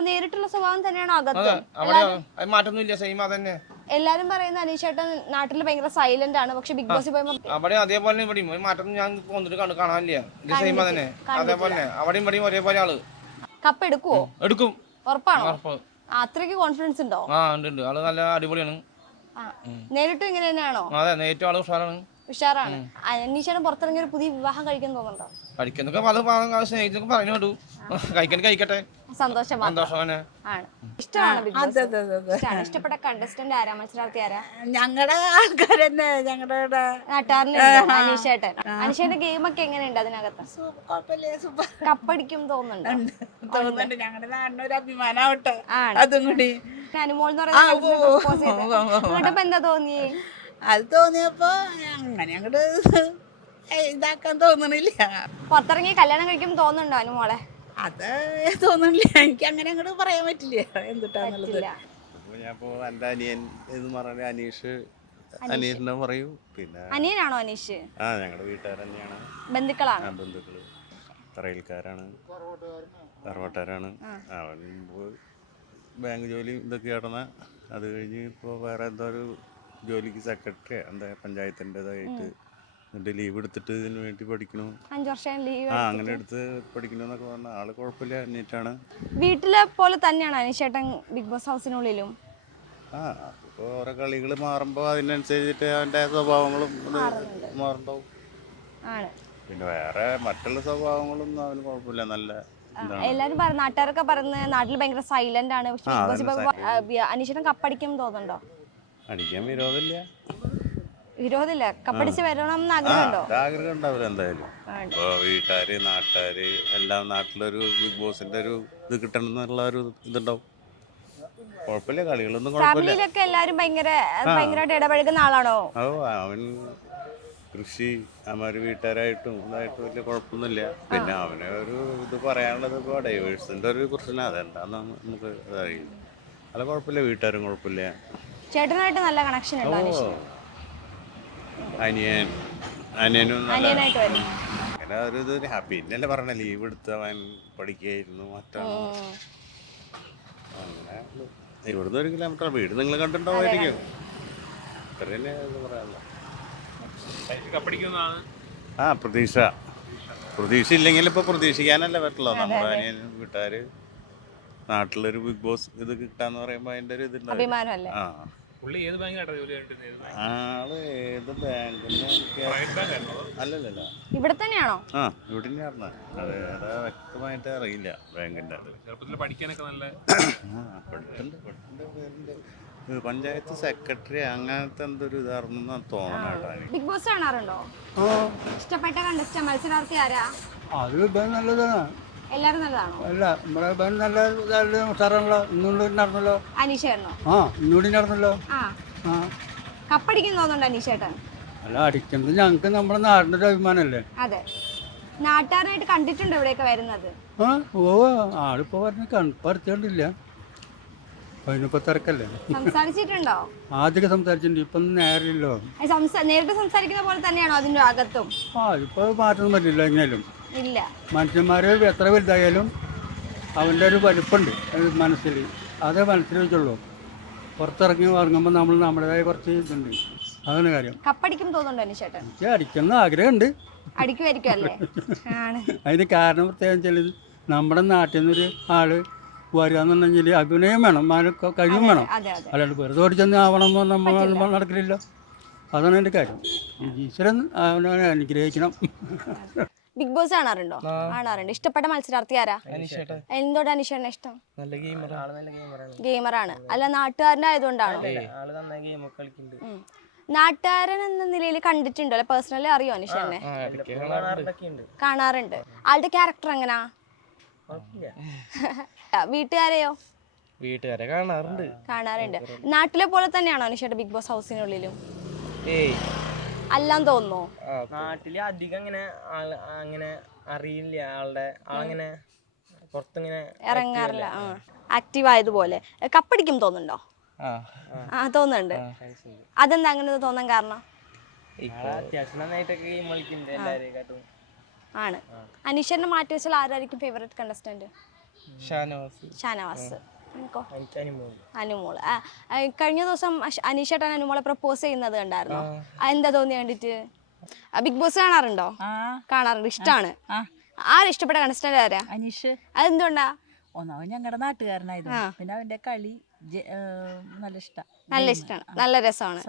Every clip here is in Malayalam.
അപ്പൊ നേരിട്ടുള്ള സ്വഭാവം തന്നെയാണോ അകത്ത്? മാറ്റൊന്നുമില്ല, സെയിം അതന്നെ. എല്ലാരും പറയുന്ന അനീഷേട്ടൻ നാട്ടിൽ ഭയങ്കര സൈലന്റ് ആണ്, പക്ഷെ ബിഗ് ബോസ് പോയപ്പോ അവിടെ അതേപോലെ ഇവിടെയും ഒരു മാറ്റം ഞാൻ വന്നിട്ട് കാണാനില്ല. ഇത് സെയിം അതന്നെ, അതേപോലെ അവിടെയും ഇവിടെയും ഒരേപോലെ ആള്. കപ്പ് എടുക്കുവോ? എടുക്കും. ഉറപ്പാണോ? അത്രയ്ക്ക് കോൺഫിഡൻസ് ഉണ്ടോ? ഉണ്ട്. ആള് നല്ല അടിപൊളിയാണ്. നേരിട്ടും ഇങ്ങനെ തന്നെയാണോ? അതെ, നേരിട്ടും ആള് ഉഷാറാണ്. ഉഷാറാണ്. അനീഷേട്ടൻ പുറത്തിറങ്ങിയ ഒരു പുതിയ വിവാഹം കഴിക്കാൻ തോന്നുന്നുണ്ടോ? കഴിക്കുന്നൊക്കെ പല സ്നേഹിതൊക്കെ പറഞ്ഞു വിടൂ. കഴിക്കട്ടെ. സന്തോഷം ആണ്. ഇഷ്ടമാണ് ബിഗ് ബോസ്. ഇഷ്ടപ്പെട്ട കണ്ടസ്റ്റന്റ് ആരാ, മത്സരാർത്ഥി ആരാ? ഞങ്ങളുടെ ആൾക്കാർ തന്നെ, ഞങ്ങളുടെ നാട്ടുകാരന് അനീഷേട്ടൻ. അനീഷേട്ടന്റെ ഗെയിം ഒക്കെ എങ്ങനെയുണ്ട് അതിനകത്ത്? സൂപ്പർ കപ്പടിക്കും തോന്നുന്നുണ്ട്. ഞങ്ങളുടെ നാടിനൊരു അഭിമാനാവട്ടെ അതും കൂടി. അനുമോൾ എന്ന് പറയുന്നത് എന്താ തോന്നിയേ? അത് തോന്നിയപ്പോ അങ്ങനെ അങ്ങോട്ട് ഇതാക്കാൻ തോന്നണില്ല. പുറത്തിറങ്ങി കല്യാണം കഴിക്കും തോന്നുന്നുണ്ടോ അനുമോളെ? അത് തോന്നണില്ല, എനിക്ക് അങ്ങനെ അങ്ങോട്ട് പറയാൻ പറ്റില്ല എന്തിട്ടാന്നുള്ളത്. ഞാനിപ്പോ എന്റെ അനിയൻ എന്ന് പറഞ്ഞ അനീഷിനെ പറയൂ. പിന്നെ അനിയനാണോ അനീഷ്? ഞങ്ങളുടെ വീട്ടുകാർ തന്നെയാണ്, ബന്ധുക്കളാണ്. ബന്ധുക്കള് തറയിൽക്കാരാണ്, തറവാട്ടുകാരാണ്. അവൻ ബാങ്ക് ജോലി ഇതൊക്കെ ആയിരുന്ന, അത് കഴിഞ്ഞ് ഇപ്പോൾ വേറെ എന്തോ ഒരു ജോലിക്ക് സെക്രട്ടറി എന്താ പഞ്ചായത്തിൻ്റെതായിട്ട് എന്നിട്ട് ലീവ് എടുത്തിട്ട് ഇതിന് വേണ്ടി പഠിക്കണു. 5 വർഷം ലീവ് അങ്ങനെ എടുത്ത് പഠിക്കണമെന്നൊക്കെ പറഞ്ഞാൽ ആള് കുഴപ്പമില്ല, എന്നിട്ടാണ്. വീട്ടിലെ പോലെ തന്നെയാണ് അനീഷേട്ടൻ ബിഗ് ബോസ് ഹൗസിനുള്ളിലും? ഇപ്പോൾ ഓരോ കളികൾ മാറുമ്പോൾ അതിനനുസരിച്ചിട്ട് അവൻ്റെ സ്വഭാവങ്ങളും മാറുണ്ടാവും. പിന്നെ വേറെ മറ്റുള്ള സ്വഭാവങ്ങളൊന്നും അവന് കുഴപ്പമില്ല, നല്ല. എല്ലാരും നാട്ടുകാരൊക്കെ പറയുന്നത് നാട്ടിൽ ഭയങ്കര സൈലന്റ് ആണ്, പക്ഷെ അനീഷേട്ടൻ കപ്പടിക്കും തോന്നുന്നുണ്ടോ? അടിക്കാൻ വിരോധമില്ല. കപ്പടിച്ച് വരണം എന്ന് ആഗ്രഹമുണ്ടോ? ആഗ്രഹം ഉണ്ടാവില്ല എന്തായാലും. ഇപ്പോൾ വീട്ടുകാര് നാട്ടുകാര് എല്ലാം നാട്ടിലൊരു ബിഗ് ബോസിന്റെ ഒരു ഇത് കിട്ടണം എന്നുള്ള ഒരു ഇതുണ്ടാവും. കുഴപ്പമില്ല, കളികളൊന്നും കുഴപ്പമില്ല. എല്ലാരും ഭയങ്കരമായിട്ട് ഇടപഴകുന്ന ആളാണോ? അവൻ കൃഷി അവന്മാര് വീട്ടുകാരായിട്ടും ഇതായിട്ടും വലിയ കുഴപ്പമൊന്നുമില്ല. പിന്നെ അവനെ ഒരു ഇത് പറയാനുള്ളത് ഇപ്പോൾ ഡൈവേഴ്സിന്റെ ഒരു പ്രശ്നം, അതെന്താന്ന് നമുക്ക് അറിയില്ല. അത് കുഴപ്പമില്ല, വീട്ടുകാരും കുഴപ്പമില്ല. ചേട്ടനായിട്ട് നല്ല കണക്ഷൻ ഉണ്ടോ? അനിയനും അങ്ങനെ ഒരു ഇത് പിന്നല്ലേ പറഞ്ഞ ലീവ് എടുത്ത് അവൻ പഠിക്കുകയായിരുന്നു മറ്റാണ്. അങ്ങനെ ഇവിടുന്ന് 1 കിലോമീറ്റർ വീട് നിങ്ങൾ കണ്ടിട്ടുണ്ടാവുമായിരിക്കും. ഇത്ര തന്നെ പറയാനുള്ള പ്രതീക്ഷ ഇല്ലെങ്കിൽ ഇപ്പൊ പ്രതീക്ഷിക്കാനല്ലേ പറ്റുള്ളൂ. നമ്മുടെ അനിയനും വീട്ടുകാര് നാട്ടിലൊരു ബിഗ് ബോസ് ഇത് കിട്ടാന്ന് പറയുമ്പോ അതിന്റെ ഒരു ഇതുണ്ടാവും. ആള് ഏത് ബാങ്കിന്റെ അല്ലല്ലോ, ഇവിടെ തന്നെയാണോ? ഇവിടെ തന്നെയായിരുന്നു. അത് വ്യക്തമായിട്ട് അറിയില്ല ബാങ്കിന്റെ. പഞ്ചായത്ത് സെക്രട്ടറി അങ്ങനത്തെ എന്തൊരു ഇതായിരുന്നു തോന്നണം. ബിഗ് ബോസ് കാണാറുണ്ടോ? ഇഷ്ടപ്പെട്ട കണ്ടസ്റ്റന്റ് മത്സരാർത്ഥി ആരാ? അത് നല്ലതാണ്. എല്ലാരും നല്ലതാണോ? അല്ല, നമ്മുടെ നല്ല ഉഷാറാണല്ലോ. ഇന്നുകൂടി നടന്നല്ലോ. അനീഷേട്ടനോ? ഇന്നുകൂടി നടന്നല്ലോ. കപ്പടിക്കും തോന്നുന്നുണ്ട് അനീഷേട്ടൻ? അല്ല, അടിക്കുന്നത് ഞങ്ങൾക്ക് നമ്മുടെ നാടിന്റെ ഒരു അഭിമാനല്ലേ. അതെ. നാട്ടുകാരായിട്ട് കണ്ടിട്ടുണ്ടോ ഇവിടെയൊക്കെ വരുന്നത്? ആളിപ്പോ പറഞ്ഞ പഠിച്ചോണ്ടില്ല, അതിനിപ്പോ തിരക്കല്ലേ. സംസാരിച്ചിട്ടുണ്ടോ? ആദ്യമൊക്കെ സംസാരിച്ചിട്ടുണ്ട്, ഇപ്പൊ നേരില്ലോ. നേരിട്ട് സംസാരിക്കുന്ന പോലെ തന്നെയാണോ അതിന്റെ അകത്തും? ഇപ്പൊ മാറ്റൊന്നും പറ്റില്ല. എങ്ങനെയാലും ഇല്ല, മനുഷ്യന്മാര് എത്ര വലുതായാലും അവൻ്റെ ഒരു വലിപ്പുണ്ട് മനസ്സിൽ, അതേ മനസ്സിൽ വെച്ചുള്ളൂ. പുറത്തിറങ്ങി ഇറങ്ങുമ്പോൾ നമ്മൾ നമ്മുടേതായ കുറച്ച് ഇതുണ്ട്, അതാണ് കാര്യം. കപ്പടിക്കും തോന്നുന്നുണ്ടോ അനീഷേട്ടൻ? എനിക്ക് അടിക്കുന്ന ആഗ്രഹമുണ്ട്. അടിക്കുമായിരിക്കും അല്ലേ? അതിന് കാരണം പ്രത്യേകം നമ്മുടെ നാട്ടിൽ നിന്നൊരു ആള് വരികയെന്നുണ്ടെങ്കിൽ അഭിനയം വേണം, കഴിവും വേണം. അല്ലാണ്ട് വെറുതെ ഓടിച്ചെന്ന് ആവണമെന്ന് നമ്മൾ നടക്കില്ലല്ലോ. അതാണ് എൻ്റെ കാര്യം. ഈശ്വരൻ അവനെ അനുഗ്രഹിക്കണം. ബിഗ് ബോസ് കാണാറുണ്ടോ? കാണാറുണ്ട്. ഇഷ്ടപ്പെട്ട മത്സരാർത്ഥി ആരാ? എന്തുകൊണ്ട് അനീഷേട്ടനെ ഇഷ്ടം? ഗെയിമറാണ്. അല്ല, നാട്ടുകാരൻ്റെ ആയതുകൊണ്ടാണോ? നാട്ടുകാരൻ എന്ന നിലയിൽ കണ്ടിട്ടുണ്ടോ? അല്ലെ പേഴ്സണലി അറിയോ അനീഷേട്ടനെ? കാണാറുണ്ട്. ആളുടെ ക്യാരക്ടർ എങ്ങനാ? വീട്ടുകാരെയോ? വീട്ടുകാരെ കാണാറുണ്ട്. നാട്ടിലെ പോലെ തന്നെയാണോ അനീഷേട്ടൻ ബിഗ് ബോസ് ഹൗസിനുള്ളിലും? അല്ലാന്ന് തോന്നുന്നു. നാട്ടില് അധികം അങ്ങനെ അറിയില്ല, ആളങ്ങനെ പുറത്തിങ്ങനെ ഇറങ്ങാറില്ല, ആക്റ്റീവ് ആയതുപോലെ. കപ്പടിക്കും തോന്നുന്നുണ്ടോ? തോന്നുന്നുണ്ട്. അതെന്താ അങ്ങനെ തോന്നാൻ കാരണം? അത്യാവശ്യം നന്നായിട്ടൊക്കെ ഗെയിം കളിക്കുന്നുണ്ട് എല്ലാവരെയും. ആണ്. അനീഷേട്ടനെ മാറ്റി വെച്ചാൽ ആരായിരിക്കും ഫേവറേറ്റ് കണ്ടസ്റ്റന്റ്? ഷാനവാസ്. നിനക്കോ? എനിക്ക് അനുഭവം. അനുമോള്. കഴിഞ്ഞ ദിവസം അനീഷേട്ടൻ അനുമോളെ പ്രപ്പോസ് ചെയ്യുന്നത് കണ്ടായിരുന്നോ? എന്താ തോന്നി കണ്ടിട്ട്? ബിഗ് ബോസ് കാണാറുണ്ടോ? കാണാറുണ്ട്, ഇഷ്ടമാണ്. ആരും ഇഷ്ടപ്പെട്ട കണ്ടസ്റ്റന്റ് ആരാ? അനീഷ്. അതെന്തുകൊണ്ടാ? ഒന്നാമത് ഞങ്ങളുടെ നാട്ടുകാരനായിരുന്നു, പിന്നെ അവന്റെ കളി നല്ല ഇഷ്ടമാണ്, നല്ല രസമാണ്,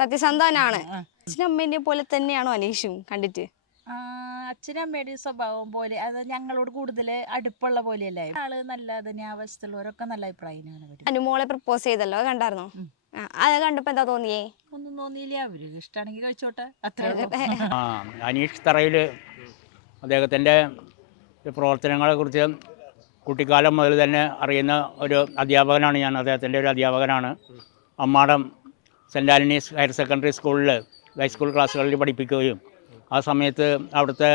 സത്യസന്ധനാണ്. അച്ഛനും അമ്മേന്റെ പോലെ തന്നെയാണോ അനീഷും കണ്ടിട്ട്? അച്ഛനും അമ്മയുടെ സ്വഭാവം പോലെ, അത് ഞങ്ങളോട് കൂടുതൽ അടുപ്പുള്ള പോലെയല്ലേ. ആള് നല്ല തന്നെ, ആവശ്യമുള്ളവരൊക്കെ നല്ല അഭിപ്രായം. അനുമോളെ പ്രപ്പോസ് ചെയ്തല്ലോ, അത് കണ്ടായിരുന്നോ? അത് കണ്ടപ്പോ എന്താ തോന്നിയേ? ഒന്നും തോന്നിയില്ല, അവര് ഇഷ്ടമാണെങ്കിൽ കഴിച്ചോട്ടെ, അത്ര. അനീഷ് തറയിൽ അദ്ദേഹത്തിൻ്റെ പ്രവർത്തനങ്ങളെക്കുറിച്ച് കുട്ടിക്കാലം മുതൽ തന്നെ അറിയുന്ന ഒരു അധ്യാപകനാണ് ഞാൻ. അദ്ദേഹത്തിൻ്റെ ഒരു അധ്യാപകനാണ്. Ammadam cent Antony's higher secondary സ്കൂളിൽ ഹൈസ്കൂൾ ക്ലാസ്സുകളിൽ പഠിപ്പിക്കുകയും ആ സമയത്ത് അവിടുത്തെ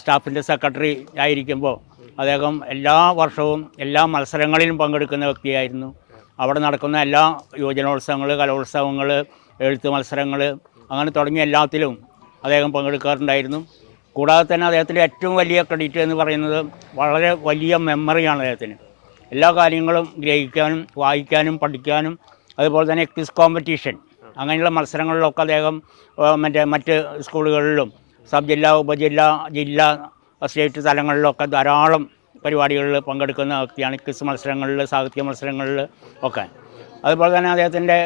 സ്റ്റാഫിൻ്റെ സെക്രട്ടറി ആയിരിക്കുമ്പോൾ അദ്ദേഹം എല്ലാ വർഷവും എല്ലാ മത്സരങ്ങളിലും പങ്കെടുക്കുന്ന വ്യക്തിയായിരുന്നു. അവിടെ നടക്കുന്ന എല്ലാ യുവജനോത്സവങ്ങൾ, കലോത്സവങ്ങൾ, എഴുത്ത് മത്സരങ്ങൾ, അങ്ങനെ തുടങ്ങിയ എല്ലാത്തിലും അദ്ദേഹം പങ്കെടുക്കാറുണ്ടായിരുന്നു. കൂടാതെ തന്നെ അദ്ദേഹത്തിൻ്റെ ഏറ്റവും വലിയ ക്രെഡിറ്റ് എന്ന് പറയുന്നത് വളരെ വലിയ മെമ്മറിയാണ് അദ്ദേഹത്തിന്. എല്ലാ കാര്യങ്ങളും ഗ്രഹിക്കാനും വായിക്കാനും പഠിക്കാനും, അതുപോലെ തന്നെ ക്വിസ് കോമ്പറ്റീഷൻ അങ്ങനെയുള്ള മത്സരങ്ങളിലൊക്കെ അദ്ദേഹം മറ്റ് സ്കൂളുകളിലും സബ് ജില്ലാ, ഉപജില്ല, ജില്ലാ, സ്റ്റേറ്റ് തലങ്ങളിലൊക്കെ ധാരാളം പരിപാടികളിൽ പങ്കെടുക്കുന്ന വ്യക്തിയാണ്. ക്വിസ് മത്സരങ്ങളിൽ, സാഹിത്യ മത്സരങ്ങളിൽ ഒക്കെ. അതുപോലെ തന്നെ അദ്ദേഹത്തിൻ്റെ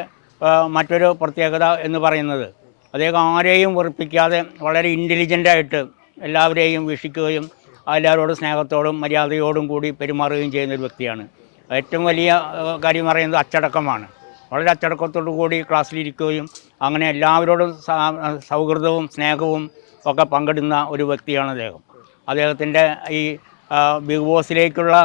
മറ്റൊരു പ്രത്യേകത എന്ന് പറയുന്നത് അദ്ദേഹം ആരെയും വെറുപ്പിക്കാതെ വളരെ ഇൻ്റലിജൻ്റായിട്ട് എല്ലാവരെയും വീക്ഷിക്കുകയും എല്ലാവരോടും സ്നേഹത്തോടും മര്യാദയോടും കൂടി പെരുമാറുകയും ചെയ്യുന്നൊരു വ്യക്തിയാണ്. ഏറ്റവും വലിയ കാര്യം പറയുന്നത് അച്ചടക്കമാണ്. വളരെ അച്ചടക്കത്തോടു കൂടി ക്ലാസ്സിലിരിക്കുകയും അങ്ങനെ എല്ലാവരോടും സൗഹൃദവും സ്നേഹവും ഒക്കെ പങ്കിടുന്ന ഒരു വ്യക്തിയാണ് അദ്ദേഹം. അദ്ദേഹത്തിൻ്റെ ഈ ബിഗ് ബോസിലേക്കുള്ള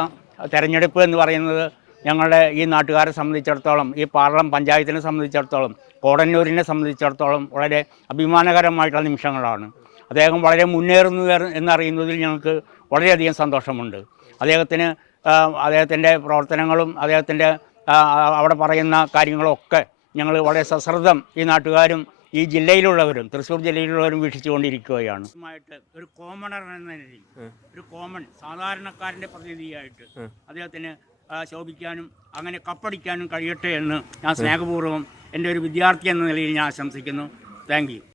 തെരഞ്ഞെടുപ്പ് എന്ന് പറയുന്നത് ഞങ്ങളുടെ ഈ നാട്ടുകാരെ സംബന്ധിച്ചിടത്തോളം, ഈ പാർലം പഞ്ചായത്തിനെ സംബന്ധിച്ചിടത്തോളം, കോടന്നൂരിനെ സംബന്ധിച്ചിടത്തോളം വളരെ അഭിമാനകരമായിട്ടുള്ള നിമിഷങ്ങളാണ്. അദ്ദേഹം വളരെ മുന്നേറുന്നു എന്നറിയുന്നതിൽ ഞങ്ങൾക്ക് വളരെയധികം സന്തോഷമുണ്ട്. അദ്ദേഹത്തിൻ്റെ പ്രവർത്തനങ്ങളും അദ്ദേഹത്തിൻ്റെ അവിടെ പറയുന്ന കാര്യങ്ങളൊക്കെ ഞങ്ങൾ വളരെ സശ്രദ്ധം ഈ നാട്ടുകാരും ഈ ജില്ലയിലുള്ളവരും തൃശ്ശൂർ ജില്ലയിലുള്ളവരും വീക്ഷിച്ചുകൊണ്ടിരിക്കുകയാണ്. ഒരു കോമണർ എന്ന നിലയിൽ, ഒരു കോമൺ സാധാരണക്കാരൻ്റെ പ്രതിനിധിയായിട്ട് അദ്ദേഹത്തിന് ശോഭിക്കാനും അങ്ങനെ കപ്പടിക്കാനും കഴിയട്ടെ എന്ന് ഞാൻ സ്നേഹപൂർവ്വം എൻ്റെ ഒരു വിദ്യാർത്ഥി എന്ന നിലയിൽ ഞാൻ ആശംസിക്കുന്നു. Thank you.